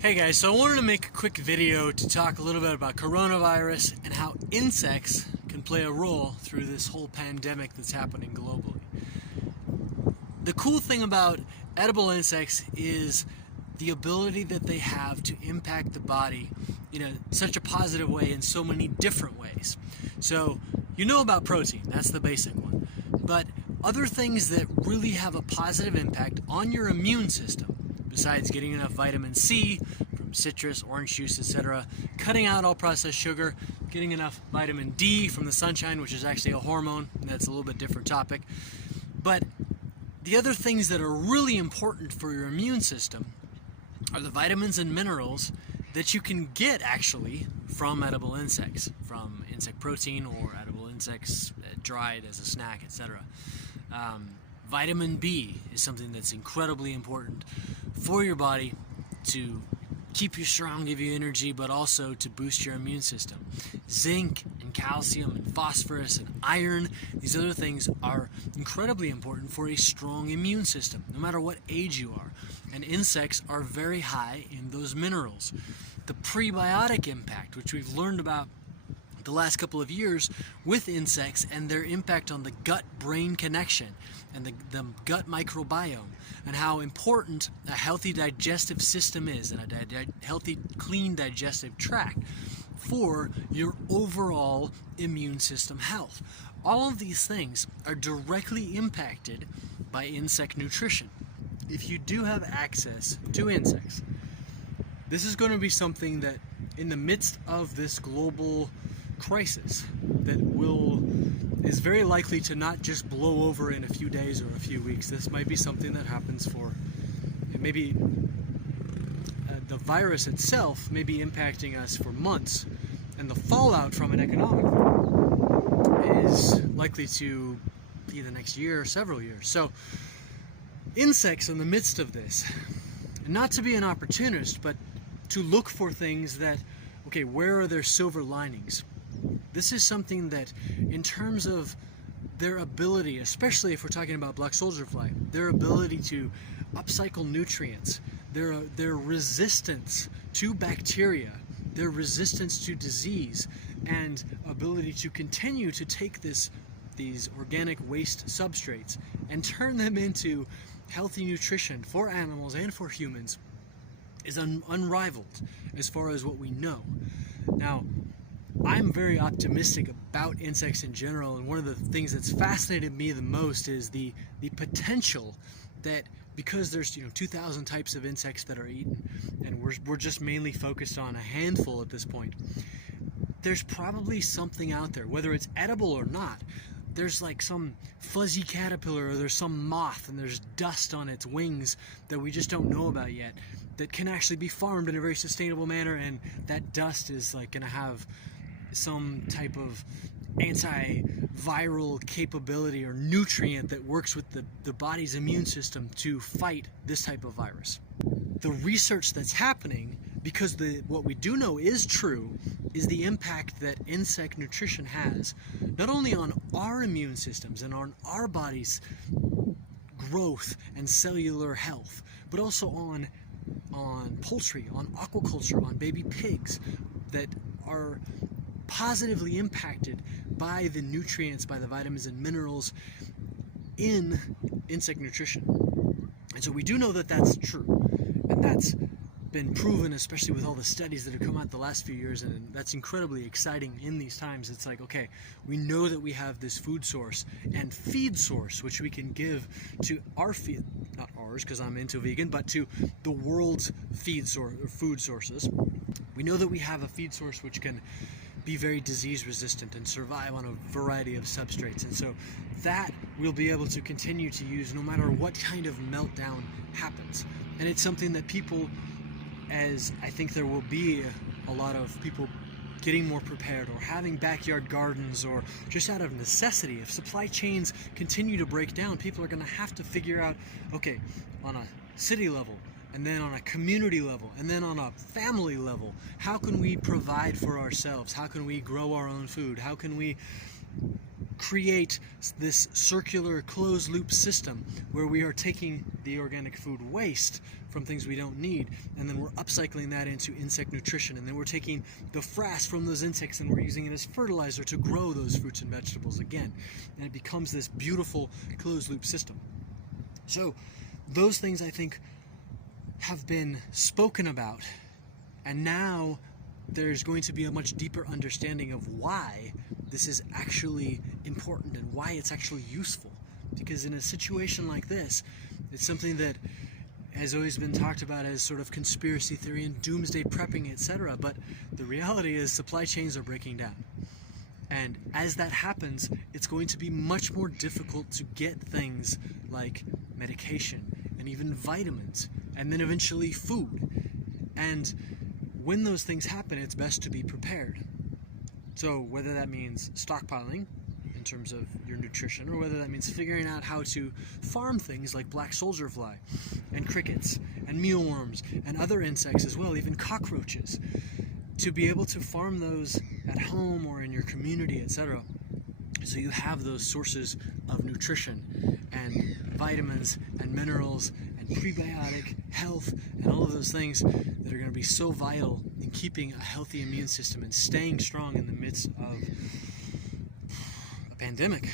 Hey guys, so I wanted to make a quick video to talk a little bit about coronavirus and how insects can play a role through this whole pandemic that's happening globally. The cool thing about edible insects is the ability that they have to impact the body in such a positive way in so many different ways. So you know about protein, that's the basic one. But other things that really have a positive impact on your immune system, besides getting enough vitamin C from citrus, orange juice, etc., cutting out all processed sugar, getting enough vitamin D from the sunshine, which is actually a hormone, and that's a little bit different topic. But the other things that are really important for your immune system are the vitamins and minerals that you can get actually from edible insects, from insect protein or edible insects dried as a snack, etc. Vitamin B is something that's incredibly important for your body to keep you strong, give you energy, but also to boost your immune system. Zinc and calcium and phosphorus and iron, these other things are incredibly important for a strong immune system, no matter what age you are. And insects are very high in those minerals. The prebiotic impact, which we've learned about the last couple of years with insects and their impact on the gut-brain connection and the gut microbiome, and how important a healthy digestive system is and a healthy, clean digestive tract for your overall immune system health. All of these things are directly impacted by insect nutrition. If you do have access to insects, this is going to be something that in the midst of this global crisis that is very likely to not just blow over in a few days or a few weeks. This might be something that happens for maybe the virus itself may be impacting us for months, and the fallout from an economic is likely to be the next year or several years. So insects in the midst of this, and not to be an opportunist, but to look for things that, okay, where are their silver linings? This is something that, in terms of their ability, especially if we're talking about black soldier fly, their ability to upcycle nutrients, their resistance to bacteria, their resistance to disease, and ability to continue to take these organic waste substrates and turn them into healthy nutrition for animals and for humans is unrivaled as far as what we know. Now, I'm very optimistic about insects in general, and one of the things that's fascinated me the most is the potential that, because there's 2,000 types of insects that are eaten, and we're just mainly focused on a handful at this point, there's probably something out there, whether it's edible or not. There's like some fuzzy caterpillar, or there's some moth, and there's dust on its wings that we just don't know about yet, that can actually be farmed in a very sustainable manner, and that dust is like going to have some type of antiviral capability or nutrient that works with the body's immune system to fight this type of virus. The research that's happening, because what we do know is true, is the impact that insect nutrition has not only on our immune systems and on our body's growth and cellular health, but also on poultry, on aquaculture, on baby pigs that are positively impacted by the nutrients, by the vitamins and minerals in insect nutrition. And so we do know that that's true, and that's been proven, especially with all the studies that have come out the last few years, and that's incredibly exciting in these times. It's like, okay, we know that we have this food source and feed source which we can give to our feed, not ours because I'm Entovegan, but to the world's food sources. We know that we have a feed source which can be very disease resistant and survive on a variety of substrates, and so that we'll be able to continue to use no matter what kind of meltdown happens. And it's something that people, as I think there will be a lot of people getting more prepared or having backyard gardens, or just out of necessity, if supply chains continue to break down, people are going to have to figure out, okay, on a city level, and then on a community level, and then on a family level, how can we provide for ourselves? How can we grow our own food? How can we create this circular closed loop system where we are taking the organic food waste from things we don't need, and then we're upcycling that into insect nutrition, and then we're taking the frass from those insects and we're using it as fertilizer to grow those fruits and vegetables again, and it becomes this beautiful closed loop system. So those things, I think, have been spoken about, and now there's going to be a much deeper understanding of why this is actually important and why it's actually useful. Because in a situation like this, it's something that has always been talked about as sort of conspiracy theory and doomsday prepping, etc. But the reality is supply chains are breaking down. And as that happens, it's going to be much more difficult to get things like medication and even vitamins, and then eventually food. And when those things happen, it's best to be prepared. So whether that means stockpiling in terms of your nutrition, or whether that means figuring out how to farm things like black soldier fly and crickets and mealworms and other insects as well, even cockroaches, to be able to farm those at home or in your community, etc. So you have those sources of nutrition and vitamins and minerals and prebiotic health and all of those things that are going to be so vital in keeping a healthy immune system and staying strong in the midst of a pandemic.